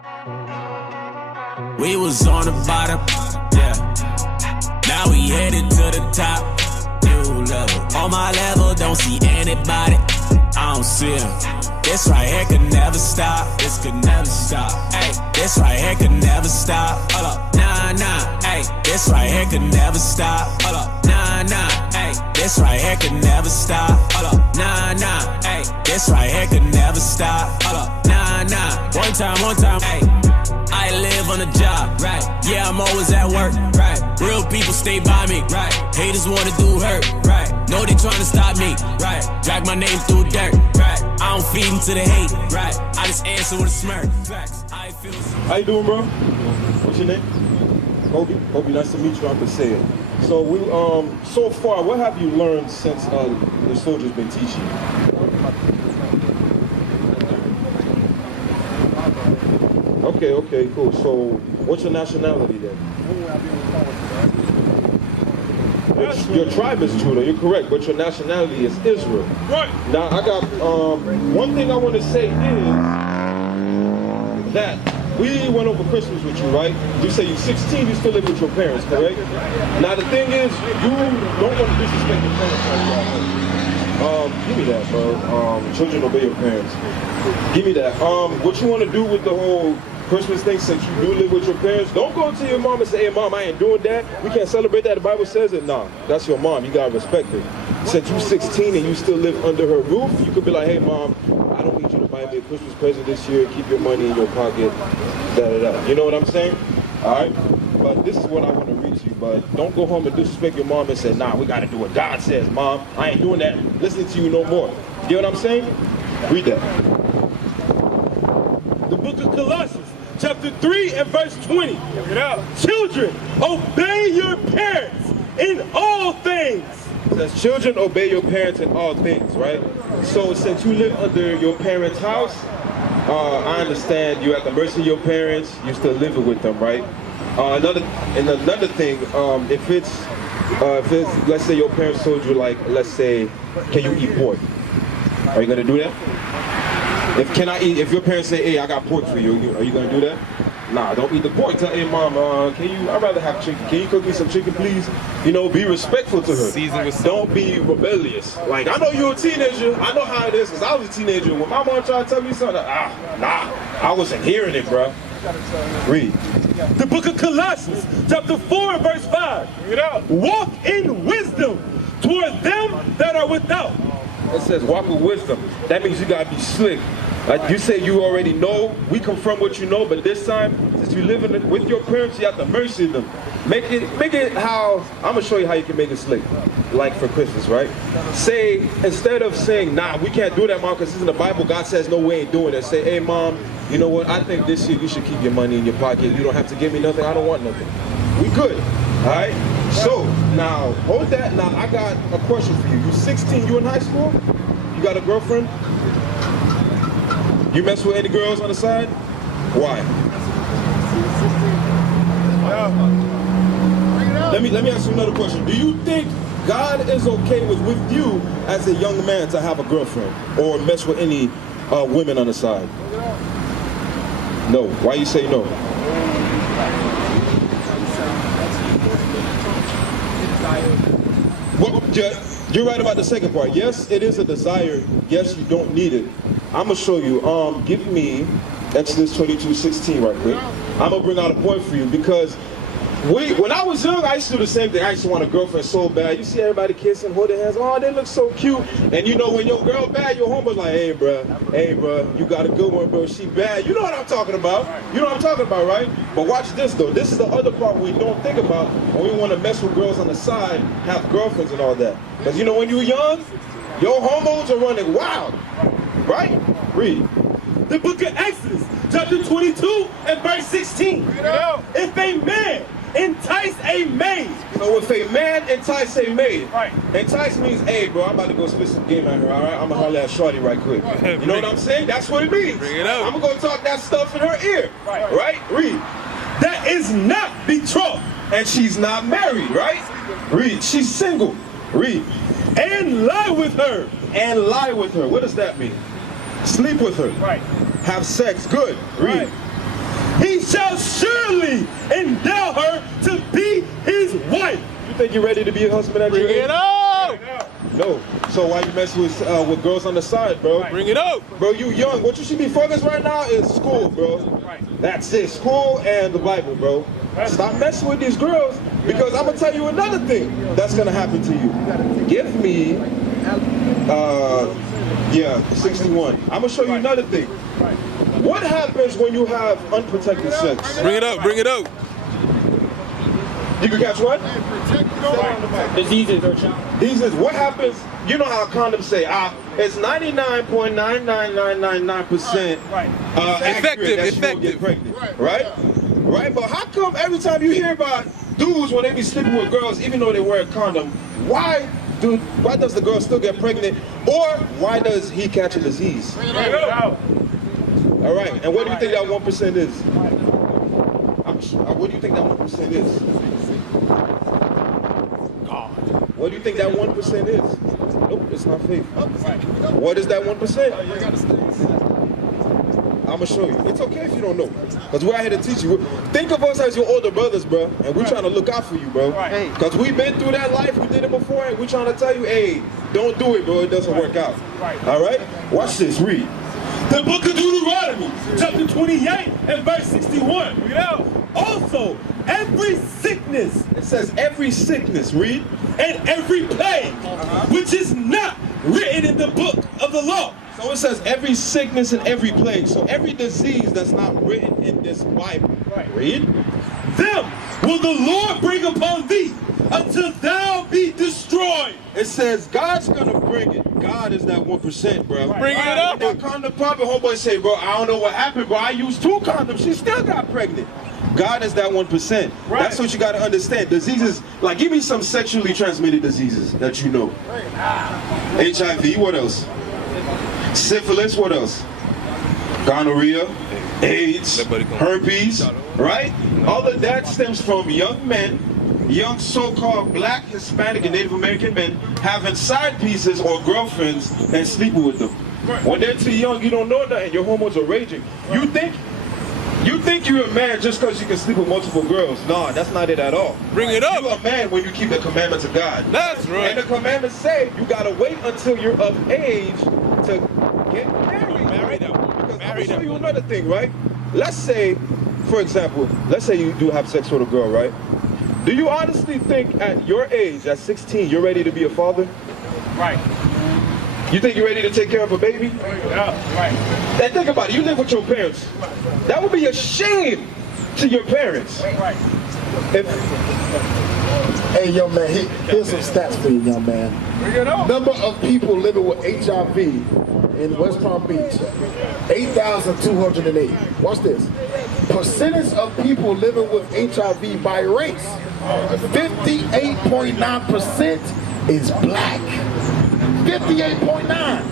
We was on the bottom, yeah. Now we headed to the top. New level. On my level, don't see anybody. I don't see them. This right here could never stop. This could never stop. Hey, this right here could never stop. Hold up, nah, nah. Hey, this right here could never stop. Hold up, nah, nah. Hey, this right here could never stop. Hold up, nah, nah. Hey, this right here could never stop. Hold up, nah, nah. One time, hey. I live on the job, right? Yeah, I'm always at work, right? Real people stay by me, right? Haters wanna do hurt, right? Know they tryna stop me, right? Drag my name through dirt, right? I don't feed into the hate, right? I just answer with a smirk. Facts. I feel. How you doing, bro? What's your name? Kobe. Kobe, nice to meet you. I'm Passaic. So we, so far, what have you learned since the soldiers been teaching you? Okay, cool. So, what's your nationality then? Your tribe is Judah, you're correct, but your nationality is Israel. Right. Now, I got, one thing I want to say is that we went over Christmas with you, right? You say you're 16, you still live with your parents, correct? Now, the thing is, you don't want to disrespect your parents like that. Give me that, bro. Children obey your parents. Give me that. What you want to do with the whole Christmas thing, since you do live with your parents, don't go to your mom and say, hey mom, I ain't doing that. We can't celebrate that. The Bible says it. Nah, that's your mom. You gotta respect her. Since you're 16 and you still live under her roof, you could be like, hey mom, I don't need you to buy me a Christmas present this year. Keep your money in your pocket. Da-da-da. You know what I'm saying? All right? But this is what I want to reach you. But don't go home and disrespect your mom and say, nah, we got to do what God says, mom. I ain't doing that. Listening to you no more. You know what I'm saying? Read that. The book of Colossians, chapter 3 and verse 20. Check it out. Children, obey your parents in all things. It says, children, obey your parents in all things, right? So since you live under your parents' house, I understand you're at the mercy of your parents, you're still living with them, right? Another thing, if it's, let's say your parents told you, like, let's say, can you eat pork? Are you gonna do that? If your parents say, hey, I got pork for you, are you gonna do that? Nah, don't eat the pork. Tell, hey mom, I'd rather have chicken. Can you cook me some chicken, please? You know, be respectful to her. Don't be rebellious. Like, I know you're a teenager. I know how it is, because I was a teenager. When my mom tried to tell me something, nah, I wasn't hearing it, bro. Read. The book of Colossians, chapter 4 and verse 5. Walk in wisdom toward them that are without. It says walk with wisdom. That means you gotta be slick. Like you say, you already know. We confirm what you know, but this time, since you live with your parents, you have to mercy them. Make it how, I'm gonna show you how you can make it slick. Like for Christmas, right? Say, instead of saying, nah, we can't do that, mom, because it's in the Bible, God says, no, we ain't doing it. Say, hey, mom, you know what? I think this year you should keep your money in your pocket. You don't have to give me nothing. I don't want nothing. We good, all right? So, now, hold that. Now, I got a question for you. You're 16, you in high school? You got a girlfriend? You mess with any girls on the side? Why? Let me ask you another question. Do you think God is okay with you as a young man to have a girlfriend or mess with any women on the side? No. Why you say no? Well, you're right about the second part. Yes, it is a desire. Yes, you don't need it. I'm gonna show you. Give me Exodus 22:16 right quick. I'm gonna bring out a point for you because when I was young, I used to do the same thing. I used to want a girlfriend so bad. You see everybody kissing, holding hands. Oh, they look so cute. And you know when your girl bad, your homeboy's like, hey, bro, you got a good one, bro. She bad. You know what I'm talking about. You know what I'm talking about, right? But watch this, though. This is the other part we don't think about when we want to mess with girls on the side, have girlfriends and all that. Because, you know, when you're young, your hormones are running wild, right? Read. The book of Exodus, chapter 22 and verse 16. If a man entice a maid. So if a man entice a maid, right. Entice means, hey bro, I'm about to go spit some game at her, all right? I'm gonna holler at shorty right quick. You know what I'm saying? That's what it means. Bring it up. I'm gonna go talk that stuff in her ear, right? Read. That is not betrothed. And she's not married, right? Read. She's single. Read. And lie with her. And lie with her. What does that mean? Sleep with her. Right. Have sex. Good. Read. Right. he shall surely endow her to be his wife. You think you're ready to be a husband at your age? Bring it up! No. So why you mess with girls on the side, bro? Bring it up! Bro, you young. What you should be focused right now is school, bro. That's it. School and the Bible, bro. Stop messing with these girls, because I'm gonna tell you another thing that's gonna happen to you. Give me 61. I'm gonna show you another thing. What happens when you have unprotected sex? Bring it up, bring it up. You can catch what? Diseases. Diseases. What happens? You know how condoms say, it's 99.99999% Effective, that you won't get pregnant, right? Right? But how come every time you hear about dudes when they be sleeping with girls, even though they wear a condom, why does the girl still get pregnant, or why does he catch a disease? All right, and what do you think that 1% is? What do you think that 1% is? God. What do you think that 1% is? Nope, it's not faith. What is that 1%? I'm gonna show you. It's okay if you don't know, because we're out here to teach you. Think of us as your older brothers, bro, and we're trying to look out for you, bro. Because we've been through that life, we did it before, and we're trying to tell you, hey, don't do it, bro. It doesn't work out. All right? Watch this. Read. The book of Deuteronomy, chapter 28 and verse 61. Read it out. Also, every sickness. It says every sickness. Read. And every plague, which is not written in the book of the law. So it says every sickness and every plague. So every disease that's not written in this Bible. Read. Them will the Lord bring upon thee until thou be destroyed. It says God's gonna bring it. God is that 1%, bro. Bring it up. That condom problem, homeboy say, bro, I don't know what happened, bro. I used 2 condoms. She still got pregnant. God is that 1%. That's what you got to understand. Diseases, like, give me some sexually transmitted diseases that you know. HIV, what else? Syphilis, what else? Gonorrhea, AIDS, herpes, right? All of that stems from young men, young so-called black, Hispanic, and Native American men having side pieces or girlfriends and sleeping with them. When they're too young, you don't know that, and your hormones are raging. You think you're a man just because you can sleep with multiple girls. Nah, that's not it at all. Bring it up. You're a man when you keep the commandments of God. That's right. And the commandments say you gotta wait until you're of age to get married. Because I'm gonna show you another thing, right? Let's say, for example, let's say you do have sex with a girl, right? Do you honestly think at your age, at 16, you're ready to be a father? Right. You think you're ready to take care of a baby? Yeah, right. And think about it, you live with your parents. That would be a shame to your parents. Right. Hey, young man, here's some stats for you, young man. Number of people living with HIV in West Palm Beach, 8,208. Watch this. Percentage of people living with HIV by race, 58.9% is black. 58.9.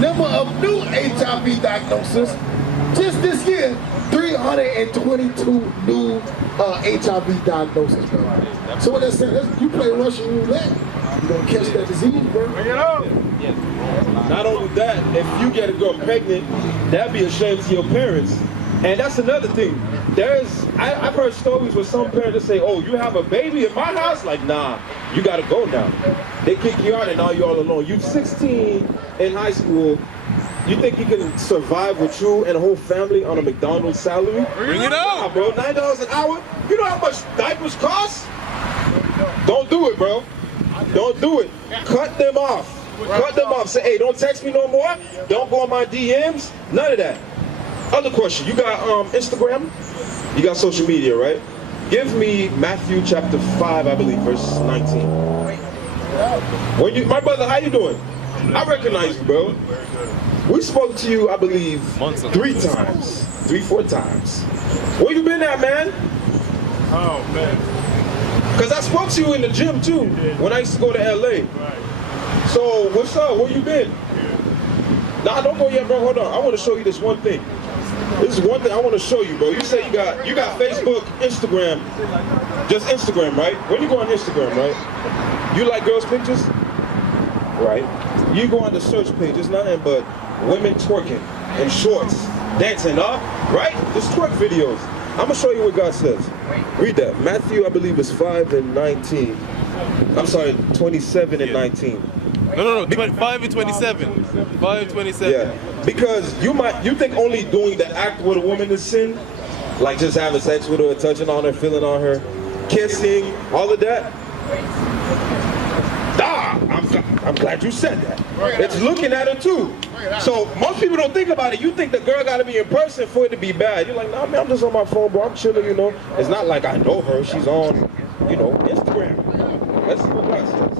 Number of new HIV diagnoses, just this year, 322 new HIV diagnoses, bro. So what they're saying, you play Russian roulette, you're gonna catch that disease, bro. Not only that, if you get a girl pregnant, that'd be a shame to your parents. And that's another thing. I've heard stories where some parents that say, oh, you have a baby in my house? Like, nah, you gotta go now. They kick you out and now you're all alone. You're 16 in high school. You think you can survive with you and a whole family on a McDonald's salary? Bring it up. Nah, bro, $9 an hour? You know how much diapers cost? Don't do it, bro. Don't do it. Cut them off. Cut them off. Say, hey, don't text me no more. Don't go on my DMs. None of that. Other question. You got Instagram? You got social media, right? Give me Matthew chapter 5, I believe, verse 19. My brother, how you doing? I recognize you, bro. We spoke to you, I believe, 4 times. Where you been at, man? Oh, man. Because I spoke to you in the gym, too, when I used to go to LA. So, what's up? Where you been? Nah, don't go yet, bro. Hold on. I want to show you this one thing. This is one thing I want to show you, bro. You say you got Facebook, Instagram, just Instagram, right? When you go on Instagram, right? You like girls' pictures? Right? You go on the search page, it's nothing but women twerking in shorts, dancing up, right? Just twerk videos. going to show you what God says. Read that. Matthew, I believe, is 5 and 19. I'm sorry, 27 and 19. No. 5 and 27. 5 and 27. Yeah. Because you think only doing the act with a woman is sin? Like just having sex with her, touching on her, feeling on her, kissing, all of that? I'm glad you said that. It's looking at her too. So most people don't think about it. You think the girl got to be in person for it to be bad. You're like, nah, man, I'm just on my phone, bro. I'm chilling, you know. It's not like I know her. She's on, you know, Instagram. Let's see what God says.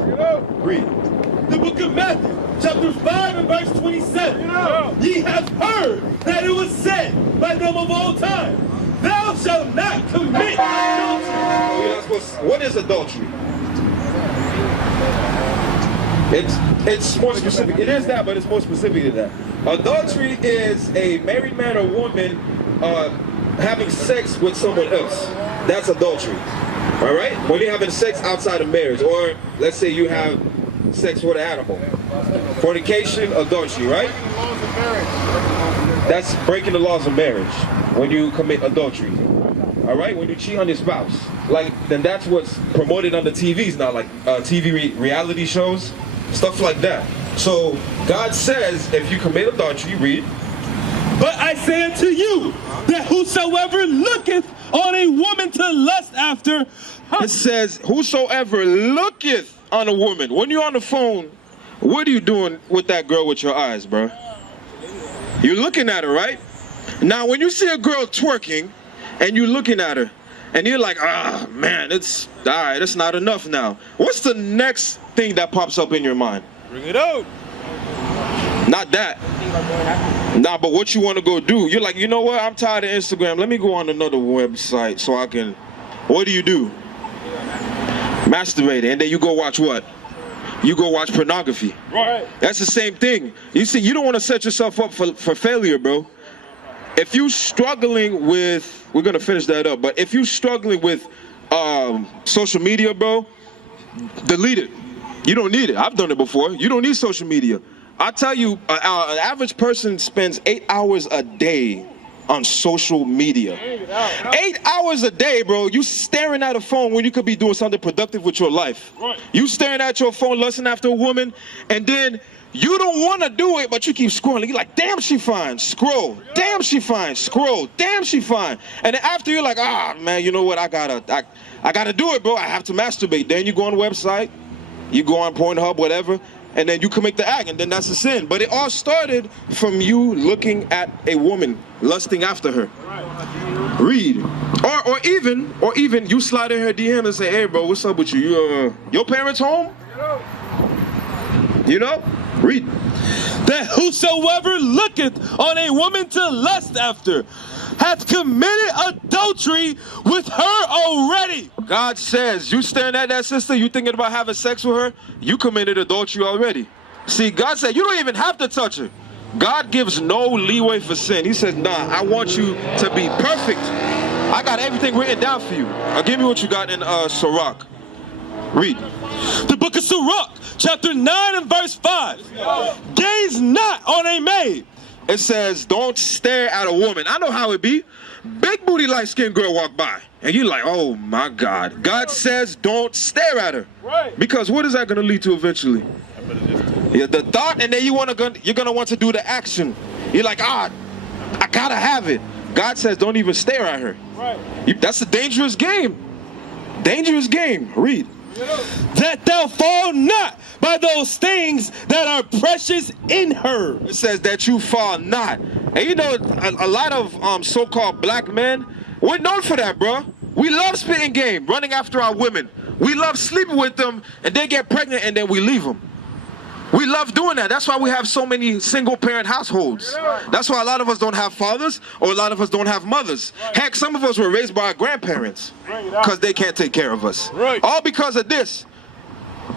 Read. The book of Matthew, chapter 5 and verse 27. Ye have heard that it was said by them of old time, thou shalt not commit adultery. What is adultery? It's more specific. It is that, but it's more specific than that. Adultery is a married man or woman having sex with someone else. That's adultery. All right? When you're having sex outside of marriage, or let's say you have sex with an animal. Fornication, adultery, right? That's breaking the laws of marriage when you commit adultery. All right? When you cheat on your spouse. Then that's what's promoted on the TVs now, like TV reality shows. Stuff like that. So God says, if you commit adultery, read. But I say unto you, that whosoever looketh on a woman to lust after, it says, whosoever looketh on a woman. When you're on the phone, what are you doing with that girl with your eyes, bro? You're looking at her, right? Now, when you see a girl twerking, and you're looking at her, and you're like, man, it's all right, it's not enough now. What's the next thing that pops up in your mind? Bring it out. Not that. Nah, but what you want to go do? You're like, you know what? I'm tired of Instagram. Let me go on another website so I can. What do? Masturbate. And then you go watch what? You go watch pornography. Right. That's the same thing. You see, you don't want to set yourself up for failure, bro. If you struggling with, we're gonna finish that up, but if you struggling with social media, bro, delete it. You don't need it. I've done it before. You don't need social media. I tell you, an average person spends 8 hours a day on social media. 8 hours a day, bro. You staring at a phone when you could be doing something productive with your life. Right. You staring at your phone, lusting after a woman, and then you don't want to do it, but you keep scrolling. You're like, damn, she fine. Scroll. Damn, she fine. Scroll. Damn, she fine. And then after you're like, man, you know what? I gotta do it, bro. I have to masturbate. Then you go on the website, you go on Pornhub, whatever, and then you commit the act, and then that's a sin. But it all started from you looking at a woman, lusting after her. Read. Or even you slide in her DM and say, hey, bro, what's up with you? Your parents home? You know? Read. That whosoever looketh on a woman to lust after hath committed adultery with her already. God says, you staring at that sister, you thinking about having sex with her, you committed adultery already. See, God said, you don't even have to touch her. God gives no leeway for sin. He says, nah, I want you to be perfect. I got everything written down for you. I'll give you what you got in Sirach. Read. The book of Sirach, chapter 9 and verse 5. Gaze not on a maid. It says, don't stare at a woman. I know how it be. Big booty light-skinned girl walk by, and you're like, oh my God. God says, don't stare at her. Right. Because what is that going to lead to eventually? Yeah, the thought, and then you're gonna want to do the action. You're like, I gotta have it. God says, don't even stare at her. Right. That's a dangerous game. Dangerous game. Read. That thou fall not by those things that are precious in her. It says that you fall not. And you know, a lot of so-called black men, we're known for that, bro. We love spitting game, running after our women. We love sleeping with them, and they get pregnant, and then we leave them. We love doing that. That's why we have so many single-parent households. That's why a lot of us don't have fathers, or a lot of us don't have mothers. Heck, some of us were raised by our grandparents because they can't take care of us. All because of this.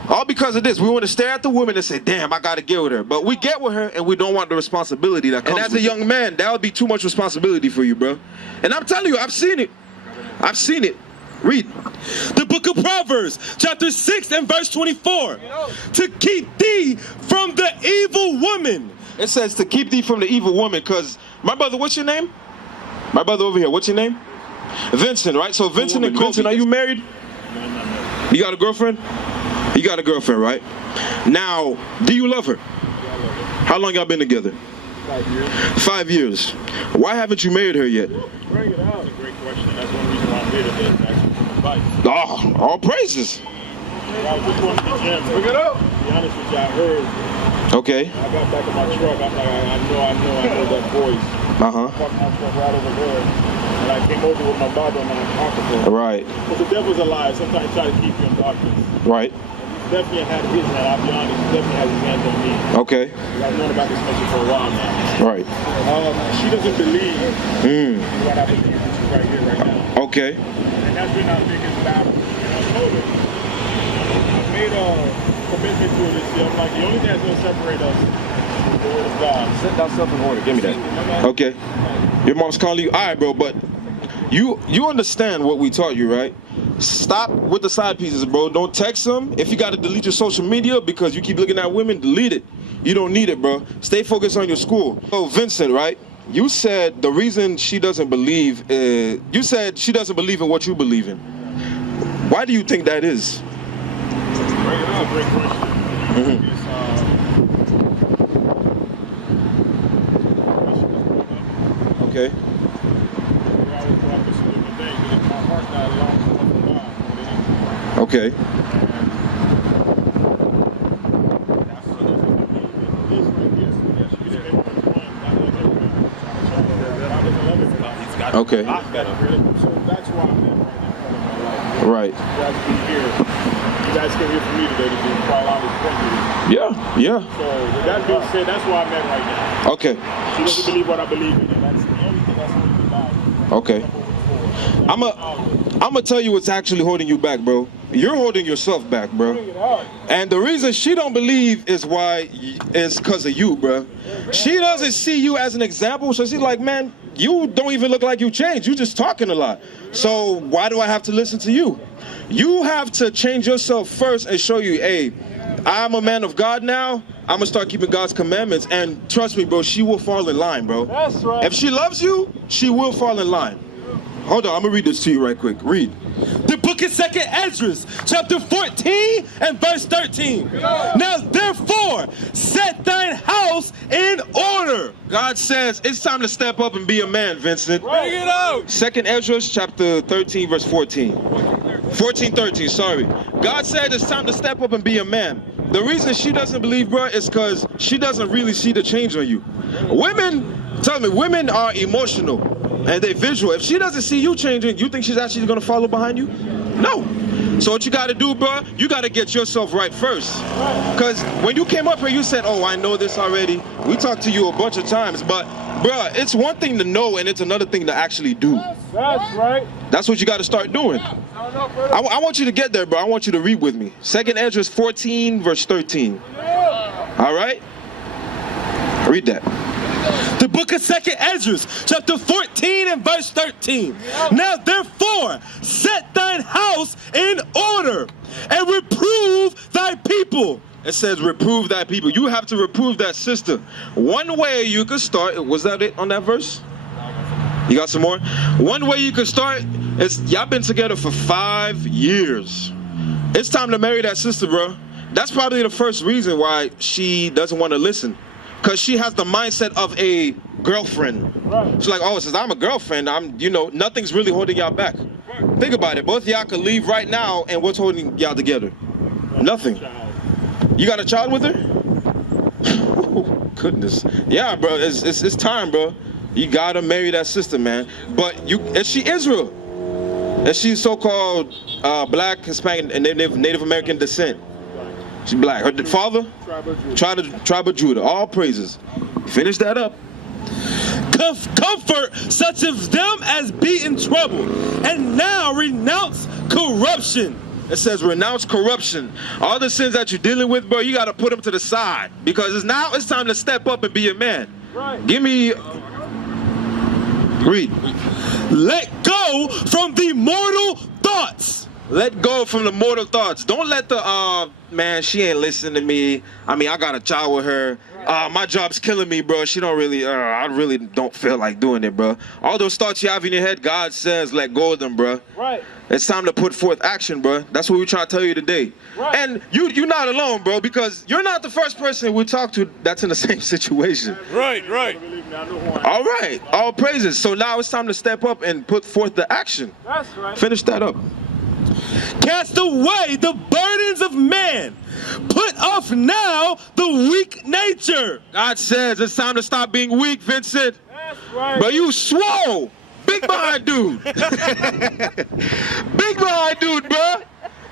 All because of this. We want to stare at the woman and say, damn, I got to get with her. But we get with her, and we don't want the responsibility that comes with it. And as a young man, that would be too much responsibility for you, bro. And I'm telling you, I've seen it. I've seen it. Read. The book of Proverbs, chapter 6 and verse 24. To keep thee from the evil woman. It says to keep thee from the evil woman, because, my brother, what's your name? My brother over here, what's your name? Vincent, right? So Vincent and Vincent, are you married? No, I'm not married. You got a girlfriend? You got a girlfriend, right? Now, do you love her? How long y'all been together? 5 years. 5 years. Why haven't you married her yet? Bring it out. That's a great question. That's one reason why I'm here today. To ask you some advice. Oh, all praises. I was just going to the gym. Bring it up. To be honest with you, I heard. Okay. I got back in my truck. I'm like, I know that voice. Uh-huh. I parked my truck right over there. And I came over with my Bible and my pocketbook. Right. But the devil's a liar. Sometimes he try to keep you in darkness. Right. Definitely had his hand, I'll be honest, he definitely has his hands on me. Okay. I've known about this message for a while now. Right. She doesn't believe in what I believe, which is right here, right now. Okay. And that's been our biggest battle. And I told her, I made a commitment to her this year. I'm like, the only thing that's going to separate us is the word of God. Set thyself in order. Give me that. Okay. Your mom's calling you? All right, bro, but you understand what we taught you, right? Stop with the side pieces, bro. Don't text them. If you got to delete your social media because you keep looking at women, delete it. You don't need it, bro. Stay focused on your school. So, Vincent, right? You said the reason she doesn't believe you said she doesn't believe in what you believe in. Why do you think that is? That's a great question. Okay. Okay. Okay. So that's why I'm in Right. right now. You guys can hear. You guys can hear from me today to do quite a lot of things. Yeah. So with that being said, that's where I'm at right now. Okay. She doesn't believe what I believe in, and that's the only thing that's holding me back. Okay. I'm gonna tell you what's actually holding you back, bro. You're holding yourself back, bro. And the reason she don't believe is because of you, bro. She doesn't see you as an example, so she's like, man, you don't even look like you changed. You just talking a lot. So why do I have to listen to you? You have to change yourself first and show you, hey, I'm a man of God now. I'm gonna start keeping God's commandments, and trust me, bro, she will fall in line, bro. That's right. If she loves you, she will fall in line. Hold on, I'm gonna read this to you right quick. Read. The book of 2nd Esdras, chapter 14 and verse 13. Now therefore, set thine house in order. God says it's time to step up and be a man, Vincent. Bring it out. 2nd Esdras, chapter 13, verse 14. 13, sorry. God said it's time to step up and be a man. The reason she doesn't believe, bro, is because she doesn't really see the change on you. Women are emotional and they visual. If she doesn't see you changing, you think she's actually gonna follow behind you? No. So what you gotta do, bro, you gotta get yourself right first. Because when you came up here, you said, oh, I know this already. We talked to you a bunch of times, but bro, it's one thing to know and it's another thing to actually do. That's right. That's what you gotta start doing. I want you to get there, bro. I want you to read with me. 2nd Esdras 14, verse 13. All right? Read that. The book of 2nd Esdras, chapter 14 and verse 13. Now therefore, set thine house in order and reprove thy people. It says reprove thy people. You have to reprove that sister. One way you could start, was that it on that verse? You got some more? One way you could start is, y'all been together for 5 years. It's time to marry that sister, bro. That's probably the first reason why she doesn't want to listen. Because she has the mindset of a girlfriend. Right. She's like, oh, since I'm a girlfriend, nothing's really holding y'all back. Right. Think about it. Both y'all could leave right now, and what's holding y'all together? Nothing. You got a child with her? Oh, goodness. Yeah, bro. It's time, bro. You gotta marry that sister, man. But is she Israel? Is she so-called black, Hispanic, and Native American descent? She's black. Her father? Tribe of Judah. All praises. Finish that up. Comfort such of them as be in trouble, and now renounce corruption. It says renounce corruption. All the sins that you're dealing with, bro, you got to put them to the side. Because it's time to step up and be a man. Right. Give me... Read. Let go from the mortal thoughts. Let go from the mortal thoughts. Don't let the, man, she ain't listening to me. I mean, I got a child with her. My job's killing me, bro. She don't really, I really don't feel like doing it, bro. All those thoughts you have in your head, God says let go of them, bro. Right. It's time to put forth action, bro. That's what we're trying to tell you today. Right. And you're not alone, bro, because you're not the first person we talk to that's in the same situation. Right, right. All right. All praises. So now it's time to step up and put forth the action. That's right. Finish that up. Cast away the burdens of man. Put off now the weak nature. God says it's time to stop being weak, Vincent. That's right. But you swole. Big behind dude. Big behind dude, bruh.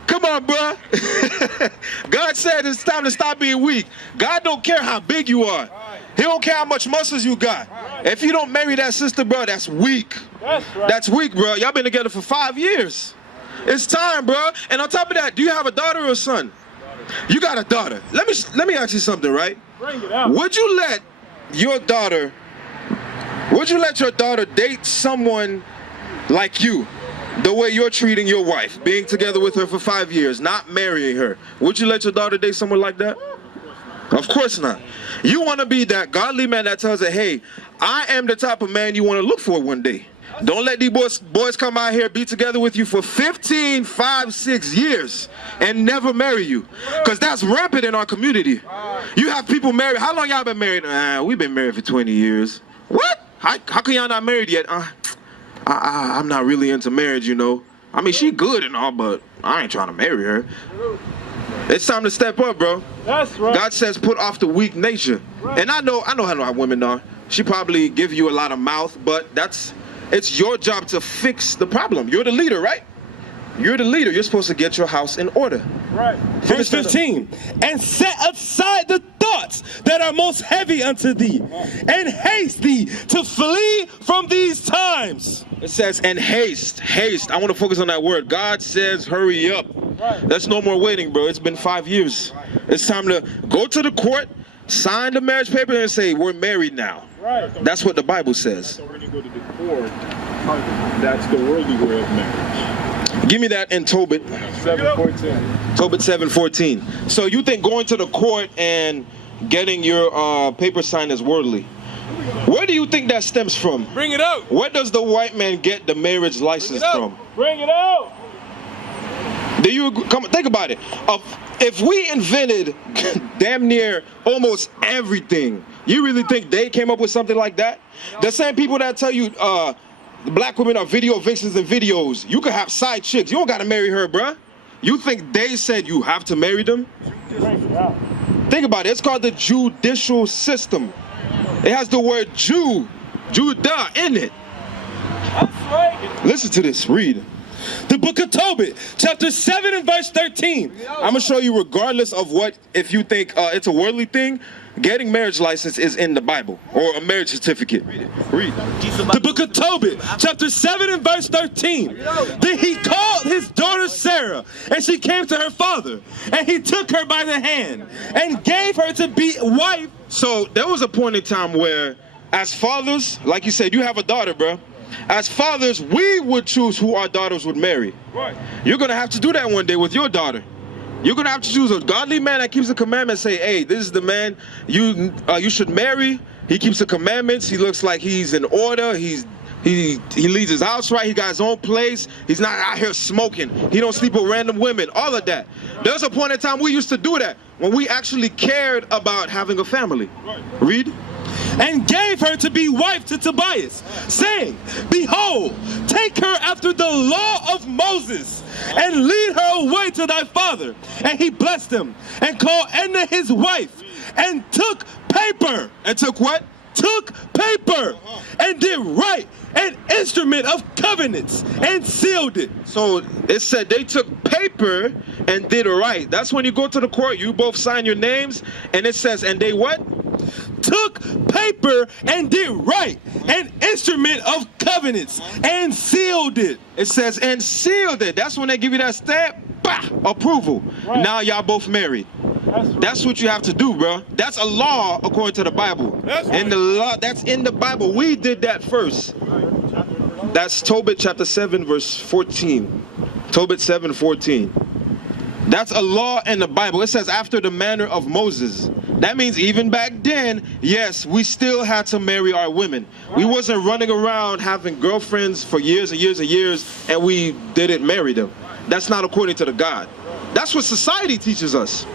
Come on, bruh. God said it's time to stop being weak. God don't care how big you are. He don't care how much muscles you got. If you don't marry that sister, bro, that's weak. That's right. That's weak, bro. Y'all been together for 5 years. It's time, bro. And on top of that, do you have a daughter or a son? You got a daughter. Let me ask you something, right? Bring it out. Would you let your daughter date someone like you, the way you're treating your wife, being together with her for 5 years, not marrying her? Would you let your daughter date someone like that? Of course not. You want to be that godly man that tells her, hey, I am the type of man you want to look for one day. Don't let these boys come out here, be together with you for 15, 5, 6 years and never marry you. Because that's rampant in our community. You have people married. How long y'all been married? We've been married for 20 years. What? How come y'all not married yet? I'm not really into marriage, you know. I mean, she good and all, but I ain't trying to marry her. It's time to step up, bro. That's right. God says put off the weak nature. Right. And I know how women are. She probably give you a lot of mouth, but it's your job to fix the problem. You're the leader, right? You're the leader. You're supposed to get your house in order. Right. Verse 15. And set aside the thoughts that are most heavy unto thee, and haste thee to flee from these times. It says, and haste. Haste. I want to focus on that word. God says, hurry up. Right. That's no more waiting, bro. It's been 5 years. It's time to go to the court, sign the marriage paper, and say, we're married now. Right. That's what the Bible says. So when you go to the court, that's the worldly way of marriage. Give me that in Tobit. 7:14. Tobit 7:14. So you think going to the court and getting your paper signed is worldly? Where do you think that stems from? Bring it out. Where does the white man get the marriage license from? Bring it out. Do you come think about it? If we invented damn near almost everything, you really think they came up with something like that? The same people that tell you black women are video vixens in videos. You could have side chicks. You don't gotta marry her, bruh. You think they said you have to marry them? Think about it. It's called the judicial system. It has the word Judah in it. That's right. Listen to this. Read. The book of Tobit, chapter 7 and verse 13. I'm going to show you, regardless of what, if you think it's a worldly thing, getting marriage license is in the Bible, or a marriage certificate. Read. The book of Tobit, chapter 7 and verse 13. Then he called his daughter Sarah, and she came to her father, and he took her by the hand, and gave her to be wife. So there was a point in time where, as fathers, like you said, you have a daughter, bro. As fathers, we would choose who our daughters would marry. Right. You're going to have to do that one day with your daughter. You're going to have to choose a godly man that keeps the commandments. Say, hey, this is the man you should marry. He keeps the commandments. He looks like he's in order. He leaves his house right. He got his own place. He's not out here smoking. He don't sleep with random women. All of that. There's a point in time we used to do that when we actually cared about having a family. Right. Read. And gave her to be wife to Tobias, saying, behold, take her after the law of Moses, and lead her away to thy father. And he blessed him, and called Edna his wife, and took paper. And took what? Took paper, and did write an instrument of covenants, and sealed it. So it said they took paper and did write. That's when you go to the court, you both sign your names, and it says, and they what? Took paper and did write an instrument of covenants and sealed it. It says, and sealed it. That's when they give you that stamp, bah, approval. Right. Now y'all both married. That's what you have to do, bro. That's a law according to the Bible. And the law, that's in the Bible. We did that first. That's Tobit chapter 7, verse 14. Tobit 7:14. That's a law in the Bible. It says after the manner of Moses. That means even back then, yes, we still had to marry our women. We wasn't running around having girlfriends for years and years and years and we didn't marry them. That's not according to the God. That's what society teaches us.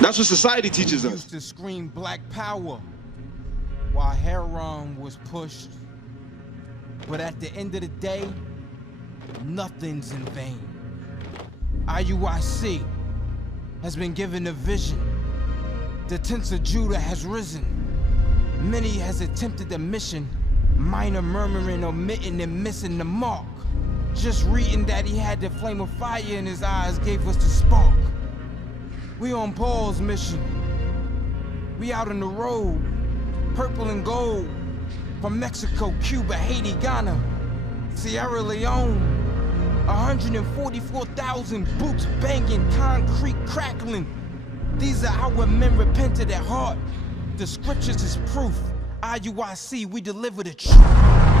That's what society teaches us. Used to scream black power while heroin was pushed. But at the end of the day, nothing's in vain. IUIC has been given a vision. The tents of Judah has risen. Many has attempted the mission. Minor murmuring, omitting, and missing the mark. Just reading that he had the flame of fire in his eyes gave us the spark. We on Paul's mission. We out on the road, purple and gold. From Mexico, Cuba, Haiti, Ghana, Sierra Leone. 144,000 boots banging, concrete crackling. These are our men repented at heart. The scriptures is proof. IUIC, we deliver the truth.